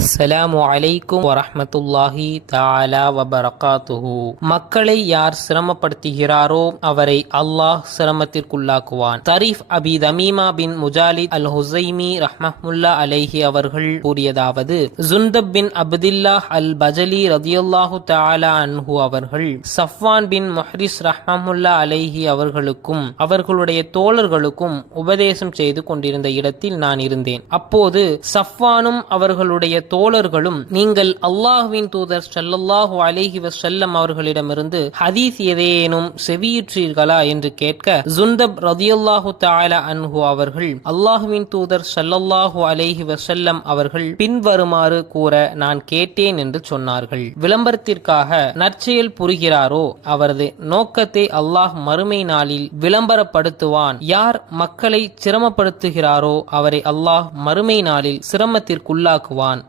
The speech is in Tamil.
அஸ்ஸலாமு அலைக்கும் வரஹ்மத்துல்லாஹி தஆலா வபரகாத்துஹு. மக்களை யார் சிரமப்படுத்துகிறாரோ அவரை அல்லாஹ் சிரமத்திற்குள்ளாக்குவான். தரீஃப் அபி தமீமா பின் முஜாலித் அல் ஹுசைமி ரஹ்மத்துல்லா அலைஹி அவர்கள் கூறியதாவது, ஜுந்தப் பின் அப்துல்லாஹ் அல் பஜலி ரதியல்லாஹு தஆலா அன்ஹு அவர்கள் சஃப்வான் பின் முஹ்ரிஸ் ரஹ்மத்துல்லா அலைஹி அவர்களுக்கும் அவர்களுடைய தோழர்களுக்கும் உபதேசம் செய்து கொண்டிருந்த இடத்தில் நான் இருந்தேன். அப்போது சஃப்வானும் அவர்களுடைய தோழர்களும், நீங்கள் அல்லாஹ்வின் தூதர் ஸல்லல்லாஹு அலைஹி வஸல்லம் அவர்களிடமிருந்து ஹதீஸ் ஏதேனும் செவியுற்றீர்களா என்று கேட்க, ஜுந்தப் ரலியல்லாஹு தஆலா அன்ஹு அவர்கள் அல்லாஹ்வின் தூதர் ஸல்லல்லாஹு அலைஹி வஸல்லம் அவர்கள் பின்வருமாறு கூற நான் கேட்டேன் என்று சொன்னார்கள். விளம்பரத்திற்காக நற்செயல் புரிகிறாரோ அவரது நோக்கத்தை அல்லாஹ் மறுமை நாளில் விளம்பரப்படுத்துவான். யார் மக்களை சிரமப்படுத்துகிறாரோ அவரை அல்லாஹ் மறுமை நாளில் சிரமத்திற்குள்ளாக்குவான்.